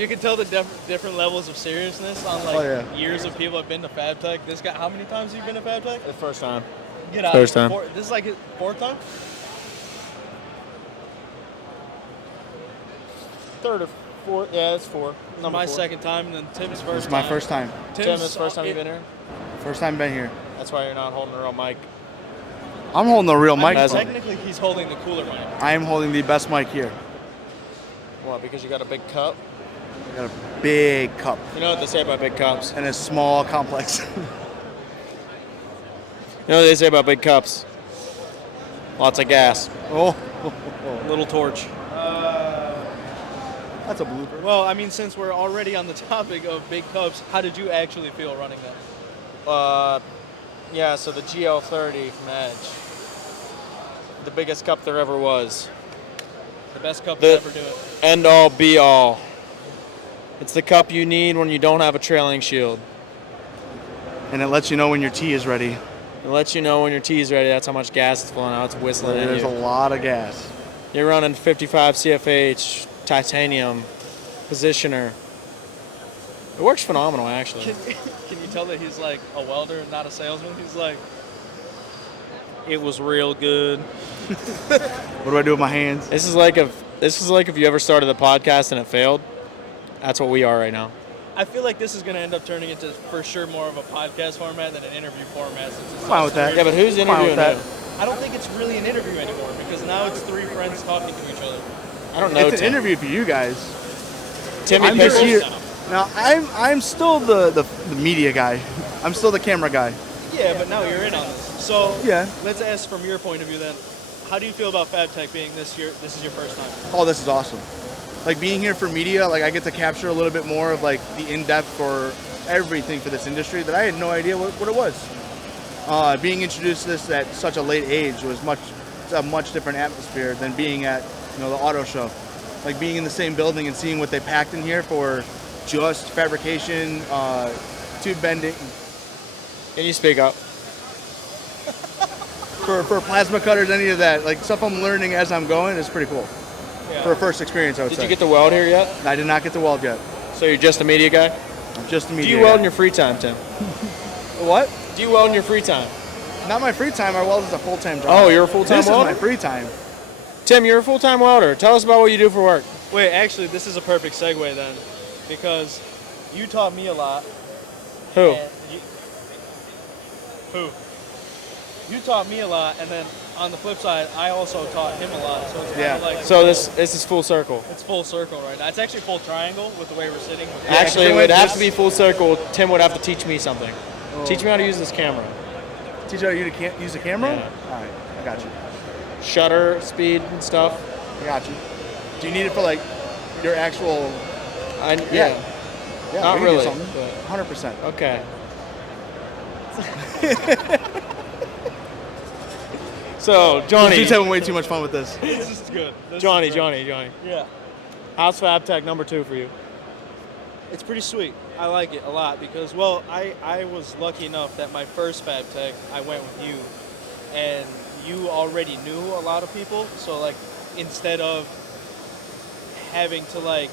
You can tell the different levels of seriousness on like years of people have been to Fabtech. This guy, how many times have you been to Fabtech? The first time. Get out. First time. This is like his fourth time? Third or fourth. Yeah, it's four. My second time, and then Tim's first time. This is my first time. Tim, this first time you've been here? First time been here. That's why you're not holding a real mic. I'm holding the real mic. Technically, he's holding the cooler mic. I am holding the best mic here. What, because you got a big cup? I got a big cup. You know what they say about big cups? And a small complex. You know what they say about big cups? Lots of gas. Oh. Little torch. That's a blooper. Well, I mean, since we're already on the topic of big cups, how did you actually feel running that? Yeah, so the GL30 from Edge. The biggest cup there ever was. The best cup to ever do it. End all, be all. It's the cup you need when you don't have a trailing shield. And it lets you know when your tea is ready. It lets you know when your tea is ready. That's how much gas is flowing out. It's whistling at you. There's a lot of gas. You're running 55 CFH, titanium, positioner. It works phenomenal, actually. Can you tell that he's like a welder and not a salesman? He's like, it was real good. What do I do with my hands? This is like if you ever started a podcast and it failed. That's what we are right now. I feel like this is going to end up turning into, for sure, more of a podcast format than an interview format. Fine with that. Yeah, but who's interviewing that? I don't think it's really an interview anymore because now it's three friends talking to each other. I don't know. It's an interview for you guys. Timmy I'm just Pickles. here. Now I'm still the media guy. I'm still the camera guy. Yeah, but now you're in on this. So yeah, let's ask from your point of view then. How do you feel about Fabtech being this year? This is your first time. Oh, this is awesome. Like being here for media, like I get to capture a little bit more of like the in-depth for everything for this industry that I had no idea what it was. Being introduced to this at such a late age was a much different atmosphere than being at the auto show. Like being in the same building and seeing what they packed in here for just fabrication, tube bending. Can you speak up? For plasma cutters, any of that, like stuff I'm learning as I'm going is pretty cool. Yeah. For a first experience, I would say. Did you get to weld here yet? I did not get to weld yet. So you're just a media guy? I'm just a media guy. Do you weld in your free time, Tim? What? Do you weld in your free time? Not my free time. I weld as a full-time job. Oh, you're a full-time welder? This is my free time. Tim, you're a full-time welder. Tell us about what you do for work. Wait, actually, this is a perfect segue then, because you taught me a lot. Who? Who? You taught me a lot, and then on the flip side, I also taught him a lot. So it's kind of like so this is full circle. It's full circle right now. It's actually full triangle with the way we're sitting. Actually, it would have to be full circle. Tim would have to teach me something. Oh. Teach me how to use this camera. Teach you how to use the camera? Yeah. All right, I got you. Shutter speed and stuff. I got you. Do you need it for like your actual? Yeah. Not really. 100%. Okay. So, Jonny. He's having way too much fun with this. This is good. Jonny. Yeah. How's Fabtech number 2 for you? It's pretty sweet. I like it a lot because, well, I was lucky enough that my first Fabtech, I went with you, and you already knew a lot of people. So, like, instead of having to, like,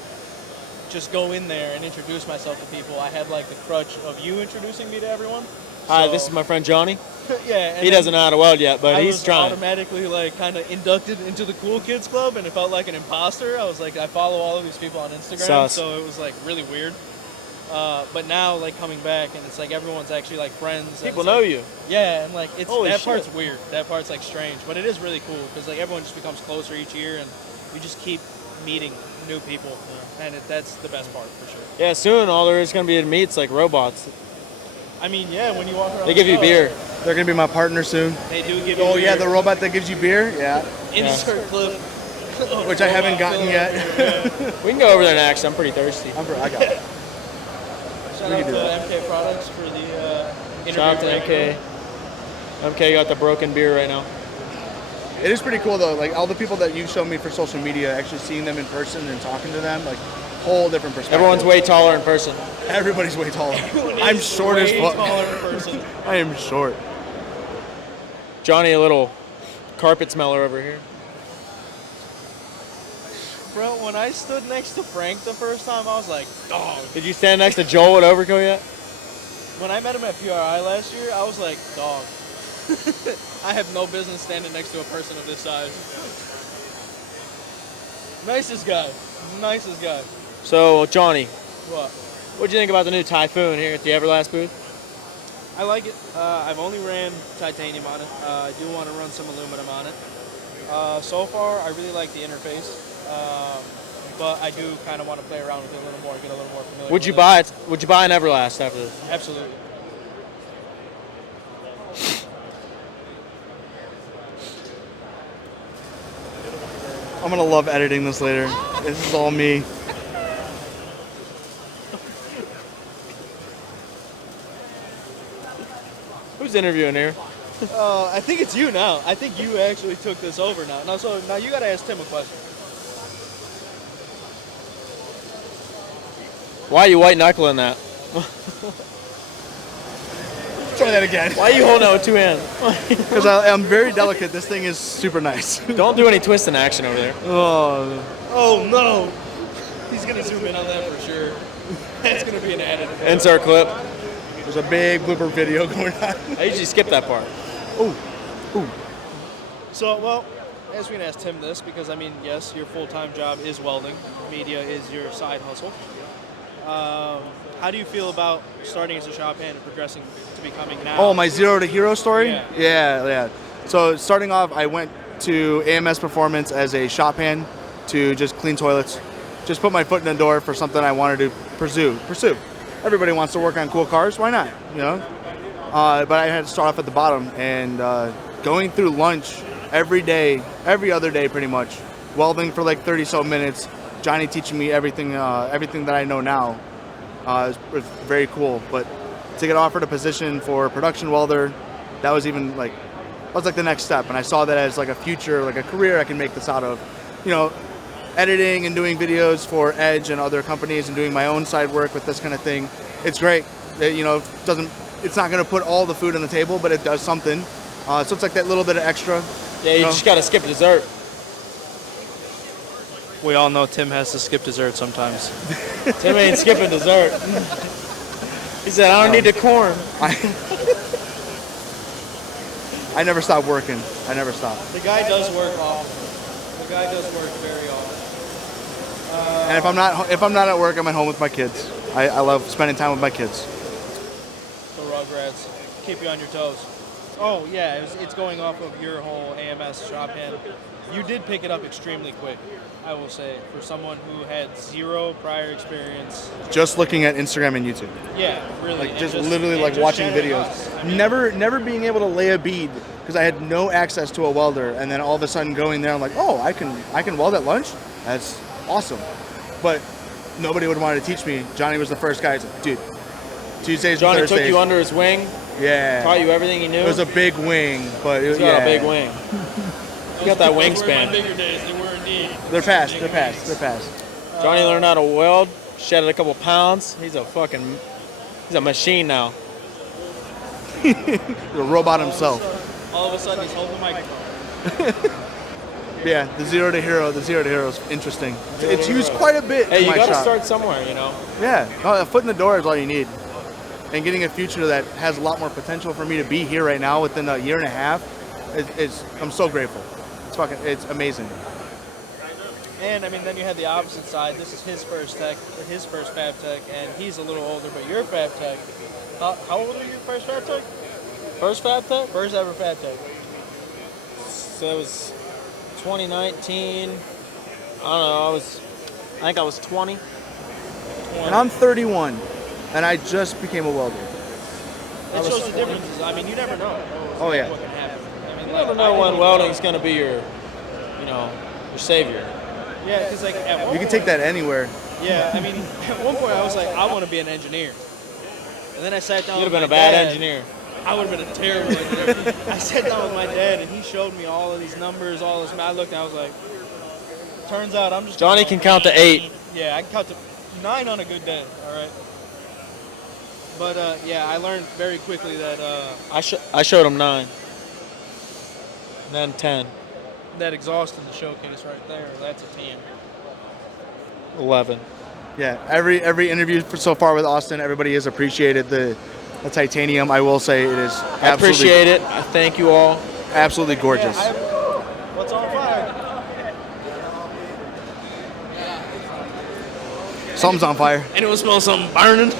just go in there and introduce myself to people, I had, like, the crutch of you introducing me to everyone. Hi, this is my friend Jonny. Yeah. He doesn't know how to weld yet, but he's trying. I was automatically like kind of inducted into the cool kids club, and it felt like an imposter. I was like, I follow all of these people on Instagram, so it was like really weird. But now, like coming back, and it's like everyone's actually like friends. People know you. Yeah, and like it's Holy that shit. part's weird. That part's like strange, but it is really cool because like everyone just becomes closer each year, and you just keep meeting new people, and that's the best part for sure. Yeah, soon all there is going to be to meet is like robots. I mean, yeah, when you walk around. They give you beer. They're going to be my partner soon. They do give you beer. Oh, beer. yeah, the robot that gives you beer? Yeah. Insert clip. Which I haven't gotten yet. We can go over there next. I'm pretty thirsty. I got it. Shout out to MK Products for the interview. Shout out to MK. MK got the broken beer right now. It is pretty cool, though. Like, all the people that you showed me for social media, actually seeing them in person and talking to them, like, whole different perspective. Everyone's way taller in person. Everybody's way taller. I'm short as fuck. Taller in person. I am short. Jonny, a little carpet smeller over here. bro, when I stood next to Frank the first time, I was like, dog. Did you stand next to Joel at Overkill yet? When I met him at PRI last year, I was like, dog. I have no business standing next to a person of this size. Nicest guy. Nicest guy. So, Johnny, What? what'd you think about the new Typhoon here at the Everlast booth? I like it. I've only ran titanium on it. I do want to run some aluminum on it. So far, I really like the interface, but I do kind of want to play around with it a little more, get a little more familiar. Would you buy it? Would you buy an Everlast after this? Absolutely. I'm gonna love editing this later. This is all me. Who's interviewing here? I think it's you now. I think you actually took this over now. So now you got to ask Tim a question. Why are you white knuckling that? Try that again. Why are you holding it with two hands? Because I'm very delicate. This thing is super nice. Don't do any twisting action over there. Oh no! He's gonna zoom in on that for sure. That's gonna be an added. Insert clip. There's a big blooper video going on. I usually skip that part. Ooh. So, well, I guess we can ask Tim this because, I mean, yes, your full-time job is welding. Media is your side hustle. How do you feel about starting as a shop hand and progressing to becoming now? Oh, my zero to hero story? Yeah. Yeah. So starting off, I went to AMS Performance as a shop hand to just clean toilets. Just put my foot in the door for something I wanted to pursue. Everybody wants to work on cool cars. Why not? You know. But I had to start off at the bottom and going through lunch every day, every other day, pretty much. Welding for like 30 so minutes. Jonny teaching me everything that I know now. Was very cool. But to get offered a position for production welder, that was even like the next step. And I saw that as like a future, like a career I can make this out of. You know, editing and doing videos for Edge and other companies and doing my own side work with this kind of thing. It's great. It's not going to put all the food on the table, but it does something. So it's like that little bit of extra. Yeah, you just got to skip dessert. We all know Tim has to skip dessert sometimes. Tim ain't skipping dessert. He said, I don't need the corn. I never stop working. I never stop. The guy does work often. The guy does work very often. And if I'm not at work, I'm at home with my kids. I love spending time with my kids. The Rugrats keep you on your toes. Oh yeah, it's going off of your whole AMS shop hand. You did pick it up extremely quick, I will say, for someone who had zero prior experience. Just looking at Instagram and YouTube. Yeah, really. Like just literally like watching videos. I mean, Never being able to lay a bead because I had no access to a welder, and then all of a sudden going there, I'm like, oh, I can weld at lunch. That's awesome. But nobody would want to teach me. Jonny was the first guy. He's like, dude, Tuesdays Johnny and Thursdays. took you under his wing, Yeah. taught you everything he knew. It was a big wing, but He's got a big wing. You got that those were my wingspan. bigger days. They were indeed. They're past. Johnny learned how to weld, shedded a couple pounds. He's a machine now. The robot himself. All of a sudden, he's holding the microphone. Yeah, the zero to hero is interesting. It's used quite a bit Hey, in you my got to shop. start somewhere, you know. Yeah, a foot in the door is all you need. And getting a future that has a lot more potential for me to be here right now within a year and a half, I'm so grateful. It's amazing. And I mean, then you had the opposite side. This is his first Fabtech, and he's a little older. But your Fabtech, how old were your first Fabtech? First Fabtech? First ever Fabtech. So it was 2019. I don't know. I think I was 20. And I'm 31, and I just became a welder. It shows the differences. I mean, you never know. Oh, yeah. What can happen. I mean, You never know when welding's gonna be your savior. Yeah, because like at one You can take that anywhere. Yeah, I mean, at one point I was like, I want to be an engineer. And then I sat down. You'd have with been a my bad dad. engineer. I would have been a terrible engineer. I sat down with my dad and he showed me all of these numbers, all this. I looked and I was like, turns out I'm just. Johnny can count to 8. Yeah, I can count to 9 on a good day. All right. But yeah, I learned very quickly that I showed him 9. Then 10. that exhaust in the showcase right there, that's a 10. 11. Yeah, every interview so far with Austin, everybody has appreciated the titanium. I will say it is I appreciate it. I thank you all. absolutely gorgeous. What's on fire? Something's on fire. Anyone smell something burning?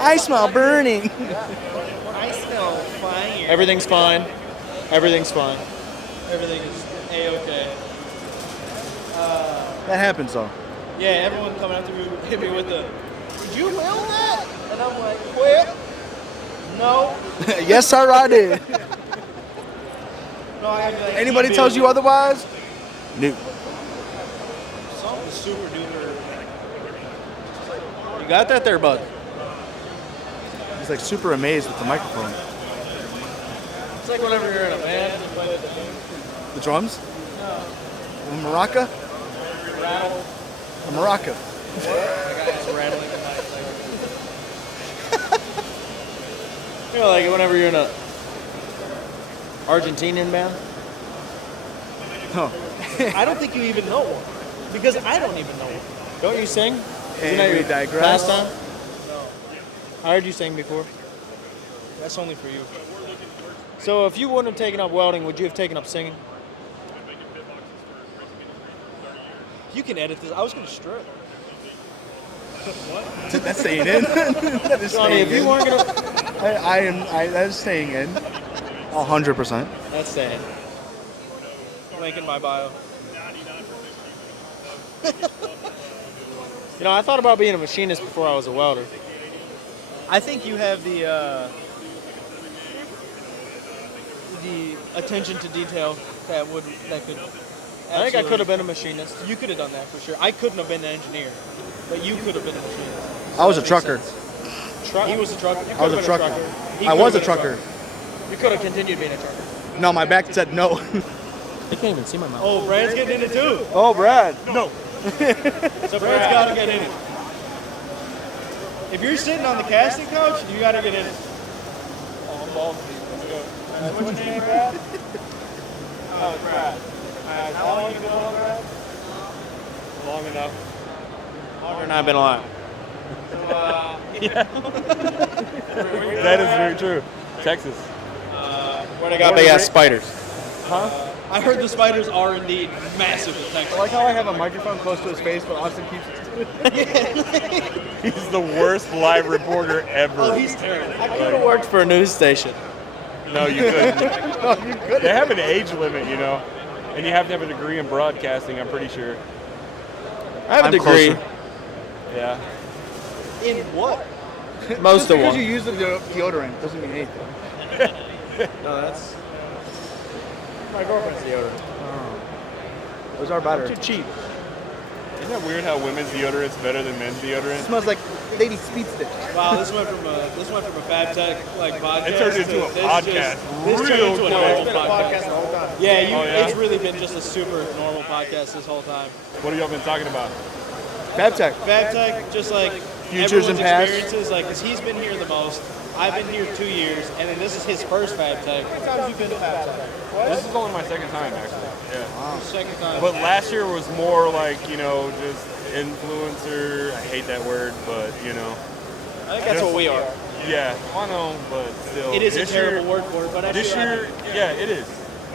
I smell burning. I smell fire. Everything's fine. Everything's fine. Everything is A-okay. That happens though. Yeah, everyone coming after me hit me with the, did you weld that? And I'm like, well, no. Yes, sir, I did. No, I like, Anybody tells you otherwise? No. something super duper. You got that there, bud? He's like super amazed with the microphone. It's like whenever you're in a band and play The drums? no, A maraca? rattle. A maraca. The guy is rattling the mic. You know, like whenever you're in a Argentinian band. Huh. I don't think you even know one. Because I don't even know one. Don't you sing? And that we your digress. pastime? No. I heard you sing before. That's only for you. So if you wouldn't have taken up welding, would you have taken up singing? You can edit this. I was going to strip. What? That's staying in. That is Jonny, staying if you in. weren't gonna, That is staying in. 100%. that's staying. Link in my bio. You know, I thought about being a machinist before I was a welder. I think you have the attention to detail that could. I think I could have been a machinist. You could have done that for sure. I couldn't have been an engineer, but you could have been a machinist. I was a That makes trucker. sense. He was a trucker. You I was could a have trucker. been a He I could was a have been trucker. You could have continued being a trucker. No, my back said no. I can't even see my mouth. Oh, Brad's getting in it too. Oh, Brad. No. So Brad's got to get in it. If you're sitting on the casting couch, you got to get in it. Oh, I'm balls deep. Let's go. What's your name, Brad? Oh, it's Brad. How long you been on, Brad? Long enough. Longer than I've been alive. That is very true. Texas. Where they got big ass spiders. I heard the spiders are indeed massive in Texas. I like how I have a microphone close to his face, but Austin keeps it. He's the worst live reporter ever. Oh, he's terrible. I could have worked for a news station. No, you couldn't. No, you couldn't. They have an age limit, you know, and you have to have a degree in broadcasting. I'm pretty sure. I have a I'm degree. closer. Yeah. In what? Most Just of because one. you use the deodorant doesn't mean anything. No, that's my girlfriend's deodorant. Those are better. Too cheap. Isn't that weird how women's deodorant's better than men's It deodorant? smells like lady speed stick. Wow, this went from a Fabtech like podcast. It turned into a to this podcast This turned real into a quick. normal It's been a podcast. podcast the whole time. Yeah, Oh, yeah? it's really been just a super normal podcast this whole time. What have y'all been talking about? Fabtech. Fabtech, just like Futures and everyone's past. experiences, like, cause he's been here the most. I've been here 2 years, and then this is his first Fabtech. How many times you been to Fabtech? This is only my second time, actually. Yeah. Second time. But last year was more like, you know, just influencer. I hate that word, but, you know. I think that's what we are. Yeah, I know, but still. It is a This terrible year- word for it, but actually, This year, yeah, it is.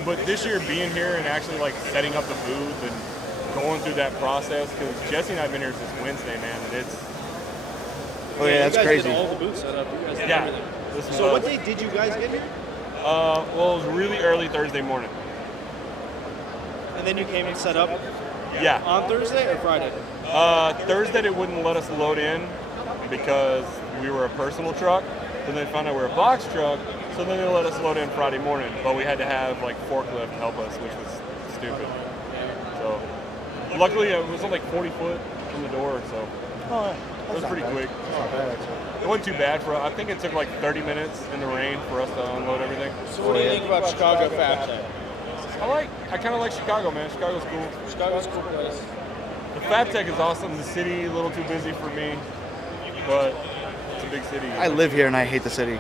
But this year, being here and actually like setting up the booth and going through that process, because Jesse and I've been here since Wednesday, man, and it's Oh yeah, that's you guys crazy. Did all the booth setup. You guys did yeah. everything. This So what was, day did you guys get here? well, it was really early Thursday morning. And then you came and set up Yeah. on Thursday or Friday? Thursday they wouldn't let us load in because we were a personal truck. Then they found out we were a box truck, so then they let us load in Friday morning. But we had to have like forklift help us, which was stupid. So luckily it was like 40 foot from the door, so Oh, it was pretty quick. It wasn't too bad for us. I think it took like 30 minutes in the rain for us to unload everything. So what do you think about Chicago Fabtech? I kind of like Chicago, man. Chicago's cool. Chicago's a cool place. The Fabtech is awesome. The city a little too busy for me, but it's a big city. I live here and I hate the city.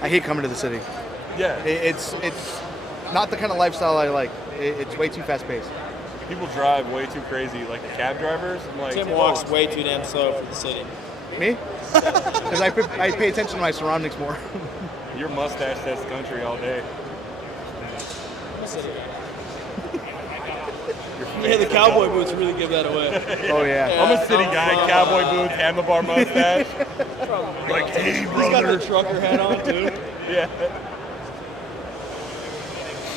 I hate coming to the city. Yeah. It's not the kind of lifestyle I like. It's way too fast paced. people drive way too crazy, like the cab drivers. I'm like, Tim walks way too damn slow for the city. Me? Because I pay attention to my surroundings more. your mustache says country all day. Yeah, the cowboy boots really give that away. Oh yeah. I'm a city guy, cowboy boots, handlebar mustache. Like, hey, He's got brother. the trucker hat on too. Yeah.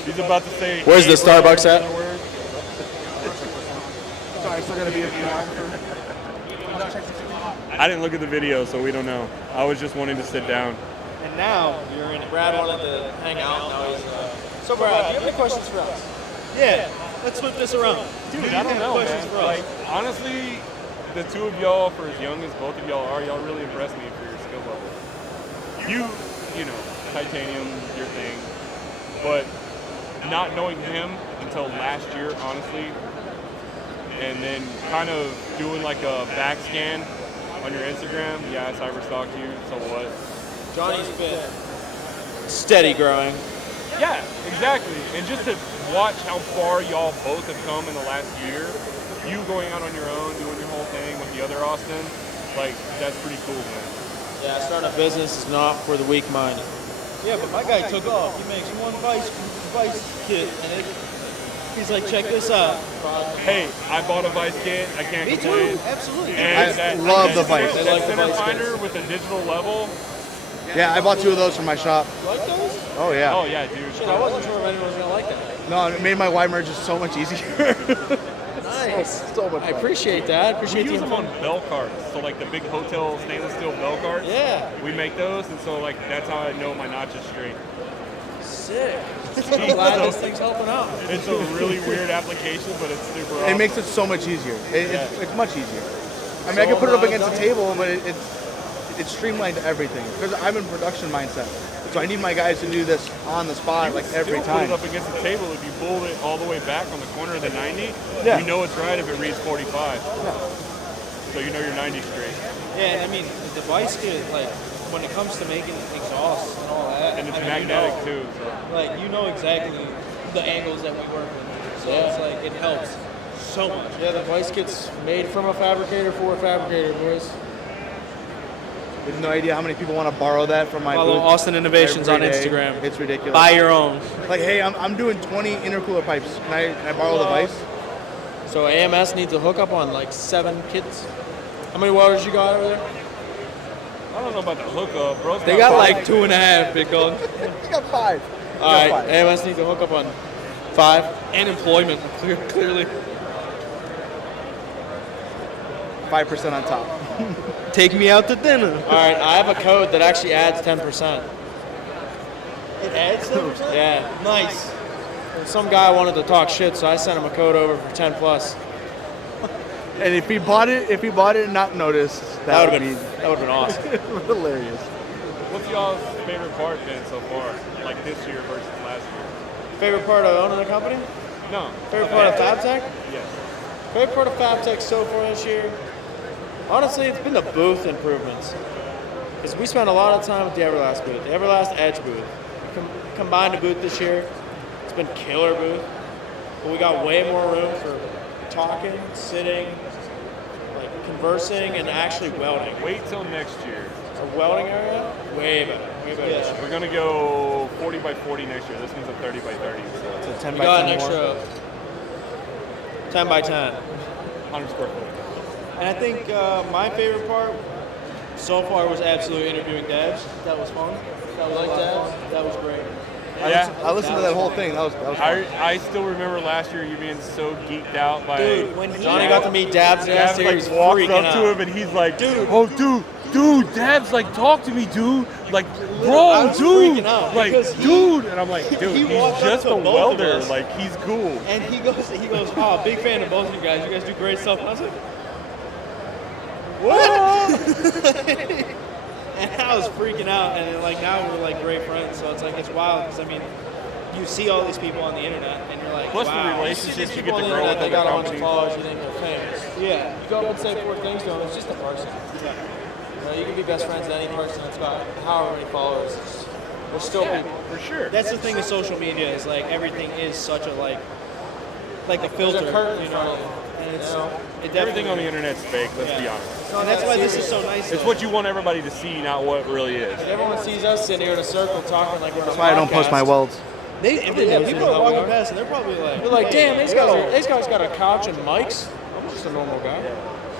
He's about to say. Where's hey, the brother, Starbucks at? another word. Sorry, still gonna be a few hours for. I didn't look at the video, so we don't know. I was just wanting to sit down. And now you're in it. Brad wanted to hang out. Now he's. So Brad, do you have any questions for us? Yeah, let's flip this around. Dude, I don't know, questions man. for us. Like, honestly, the two of y'all, for as young as both of y'all are, y'all really impressed me for your skill level. You know, titanium, your thing. But not knowing him until last year, honestly, and then kind of doing like a back scan on your Instagram. Yeah, I cyberstalked you, so what? Johnny's been steady growing. Yeah, exactly. And just to watch how far y'all both have come in the last year, you going out on your own, doing your whole thing with the other Austin, like, that's pretty cool, man. Yeah, starting a business is not for the weak-minded. Yeah, but my guy took off. He makes one vice kit, and he's like, check this out. Hey, I bought a Vice kit. I can't Me complain. too, absolutely. And I love the Vice. That like the center Vice finder with a digital level. Yeah, I bought 2 of those from my shop. Like those? Oh yeah. Oh yeah, dude. Shit, I wasn't sure if anyone was gonna like that. No, it made my Y merges so much easier. Nice. So much I fun. appreciate that. We Appreciate use the them on info. bell carts, so like the big hotel stainless steel bell carts. Yeah. We make those, and so like that's how I know my notch is straight. Sick. I'm glad this thing's helping out. It's a really weird application, but it's super awesome. It makes it so much easier. It's much easier. I mean, I can put it up against the table, but it's streamlined everything. Because I'm in production mindset, so I need my guys to do this on the spot, like every Still time. Put it up against the table. If you pull it all the way back on the corner of the 90, Yeah. you know it's right if it reads 45. So you know you're 90 straight. Yeah, I mean, the device kit, like, when it comes to making exhausts and all that, And it's I mean, magnetic you know, too. So. Like, you know exactly the angles that we work with. So it's like, it helps so much. Yeah, the Vice kit's made from a fabricator for a fabricator, boys. You have no idea how many people want to borrow that from my Follow booth Austin Innovations every on day. Instagram. It's ridiculous. Buy your own. Like, hey, I'm doing 20 intercooler pipes. Can I borrow the Vice? So AMS needs a hookup on like 7 kits. How many welders you got over there? I don't know about the hookup, bro. They got like 2.5, big dog. I got 5. All right, AMS needs a hookup on 5. And employment, clearly. 5% on top. Take me out to dinner. All right, I have a code that actually adds 10%. It adds 10%? Yeah. Nice. Some guy wanted to talk shit, so I sent him a code over for 10 plus. And if he bought it and not noticed, that would be awesome. hilarious. What's y'all's favorite part been so far? Like this year versus last year? Favorite part of owning the company? No. Favorite part of Fabtech? Yes. Favorite part of Fabtech so far this year? Honestly, it's been the booth improvements. Because we spent a lot of time with the Everlast booth, the Everlast Edge booth. We combined a booth this year. It's been killer booth. But we got way more room for talking, sitting, like conversing, and actually welding. Wait till next year. Our welding area, way better this year. We're gonna go 40 by 40 next year. This one's a 30 by 30. So So 10 We by got 10 an extra 10 by 10. 100 square foot. And I think my favorite part so far was absolutely interviewing Dabs. That was fun. That was fun. That was great. I listened to that whole thing. That was fun. I still remember last year you being so geeked out by Dude, when he Johnny got to meet Dabs last Dabs year. He was like walks freaking up to out. him and he's like, Dude. oh dude, Dabs like talk to me, dude. Like, I bro, was dude, freaking out like, because he- dude, and I'm like, dude, he he's walked up just to a both of welder. us. Like, he's cool. And he goes, oh, big fan of both of you guys. You guys do great stuff. And I was like, what? And I was freaking out. And then, like, now we're like great friends. So it's like, it's wild because I mean, you see all these people on the internet and you're like, Plus wow. the You see relationships these you people get on to the grow internet, with they other got a bunch of companies. followers, you think they're famous. Yeah. You go up and say 4 things to them, it's just a person. You know, you can be best friends with any person that's got however many followers. We're still people. For sure. That's the thing with social media is like everything is such a like like a filter, There's a curtain you in front know. of you. And it's, You know? it Everything definitely, on the internet's fake. Let's be honest. and that's why this is so nice. It's though. what you want everybody to see, not what really is. Everyone sees us sitting here in a circle talking like we're on a That's why I don't post my podcast. welds. People are walking past and they're probably like, They're like, damn, these guys got a couch and mics. I'm just a normal guy.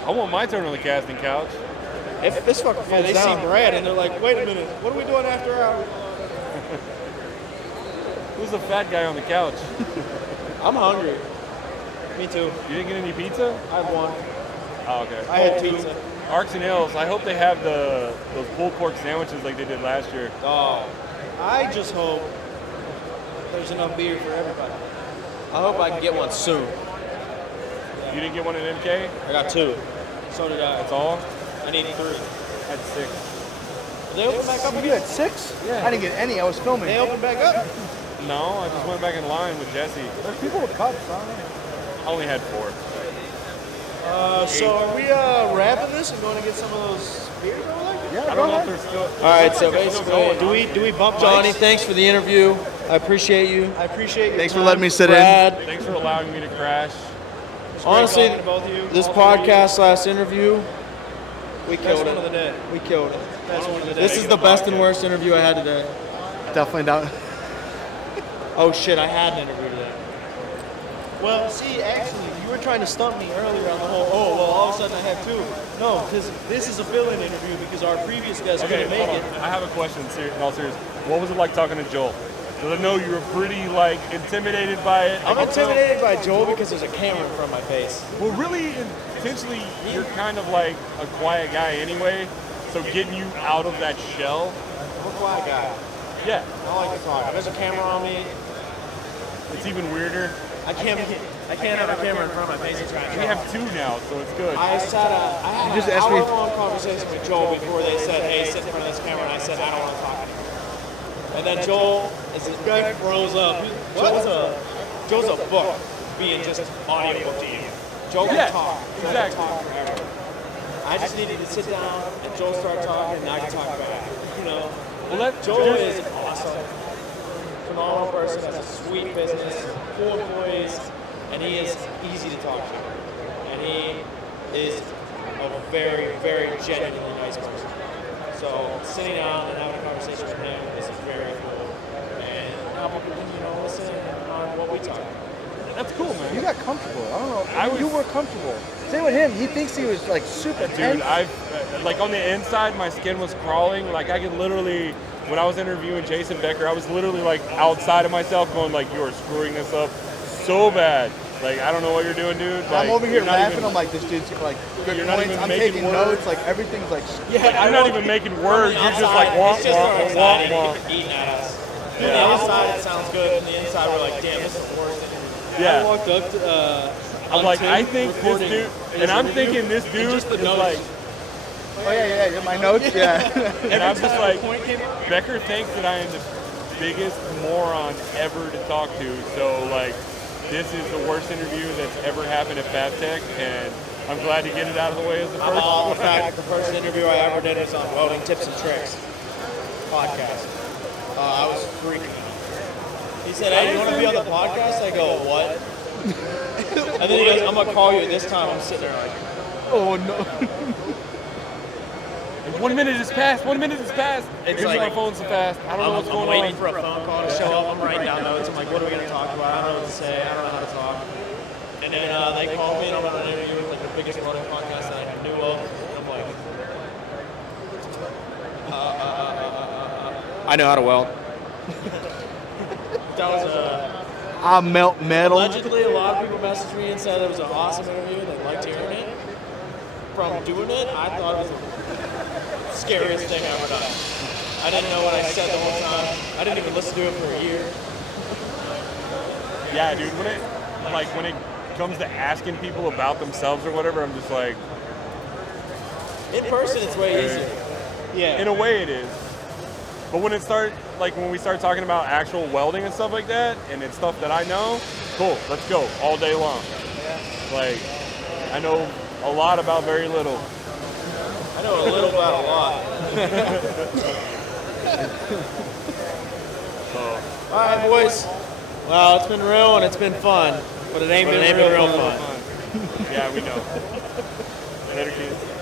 I want my turn on the casting couch. If this fucking yeah, falls they down, see Brad and they're like, wait a minute, what are we doing after hours? Who's the fat guy on the couch? I'm hungry. Me too. You didn't get any pizza? I had one. Oh, okay. I had two. Pizza. Arcs and Ales, I hope they have those pulled pork sandwiches like they did last year. Oh, I just hope there's enough beer for everybody. I hope I can get one soon. You didn't get one at MK? I got two. So did I. That's all? I need three. I had 6. They open back up You again? had 6? Yeah. I didn't get any. I was filming. They open back up? No, I just went back in line with Jesse. There's people with cups. I don't know. I only had 4. So are we wrapping this and going to get some of those beers over there? Yeah, I go don't know if ahead. they're still. All right, so They're still going. basically, Do we bump Johnny, mics? thanks for the interview. I appreciate you. I appreciate your Thanks for time. letting me sit in. Brad, Thanks for allowing me to crash. It's great honestly, talking to both of you. this All three of you. podcast last interview, we Best killed one of the it. day. We killed it. Best one of the day. This is the best and worst interview I had today. Definitely down. Oh shit, I had an interview today. Well, see, actually, you were trying to stump me earlier on the whole, well, all of a sudden I have two. No, because this is a fill-in interview because our previous guest Okay, couldn't make hold it. on. I have a question. In all seriousness, what was it like talking to Joel? Because I know you were pretty like intimidated by it. I'm intimidated by Joel because there's a camera in front of my face. Well, really, intentionally, you're kind of like a quiet guy anyway. So getting you out of that shell, I'm a quiet guy. yeah, I like to talk. There's a camera on me. it's even weirder. I can't have a camera in front of my face and try We have 2 now, so it's good. I had You just an asked me- hour-long conversation with Joel before they said, hey, sit in front of this camera, and I said, I don't want to talk anymore. And then Joel, as this guy froze up, Joel's a book being just audiobook to you. Joel can Yeah, talk. Joel exactly. can talk forever. I just needed to sit down and Joel started talking, and I can talk back. You know, Well, that Joel is awesome. Phenomenal person, has a sweet business, 4 employees, and he is easy to talk to. And he is a very, very genuinely nice person. So sitting down and having a conversation with him is very cool. And now people can, listen on what we talk about. That's cool, You man. got comfortable. I don't know. I was- You were comfortable. Same with him. He thinks he was like super Dude, tense. like on the inside, my skin was crawling. Like I could literally, when I was interviewing Jason Becker, I was literally like outside of myself going like, you are screwing this up so bad. Like, I don't know what you're doing, dude. Like, I'm over here you're not laughing. even- I'm like, this dude's like good You're not points. even I'm making taking words. notes. Like everything's like. I'm not even making words. You're just like, wah, It's just our wah, wah, anxiety wah. eating at us. On Yeah. the outside, it sounds good. On the inside, we're like, damn, this is the worst thing. I Yeah. walked up to, I'm on like, Tim I think this recording dude, his and I'm interview, thinking this and dude just the is notes. like, Oh yeah. My notes. Yeah. and I'm just like, point came up. Becker thinks that I am the biggest moron ever to talk to. So like, this is the worst interview that's ever happened at Fabtech, and I'm glad to get it out of the way as the I'm first. all, in fact, the first interview I ever did was on Welding Tips and Tricks podcast. I was freaking out. He said, hey, you want to be on the podcast? I go, what? And then he goes, I'm going to call you at this time. I'm sitting there like, Oh no. And 1 minute has passed. 1 minute has passed. It's Usually like- my phone's so fast. I don't know what's I'm going waiting on. for a phone call to show up. I'm writing down notes. I'm like, what are we going to talk about? I don't know what to say. I don't know how to talk. And then they called me and I'm on an interview with like the biggest welding podcast that I knew of. And I'm like, I know how to weld. That was I melt metal. allegedly a lot of people messaged me and said it was an awesome interview. They liked hearing it. From doing it, I thought it was the scariest thing I've ever done. I didn't know what I said the whole time. I didn't even listen to it for a year. Yeah, dude. When it comes to asking people about themselves or whatever, I'm just like, In person, it's way easier. Yeah. in a way it is. But when we start talking about actual welding and stuff like that, and it's stuff that I know, cool, let's go all day long. Like, I know a lot about very little. I know a little about a lot. So All right, boys. Well, it's been real and it's been fun. But it ain't been real fun. Yeah, we know. Later, kids.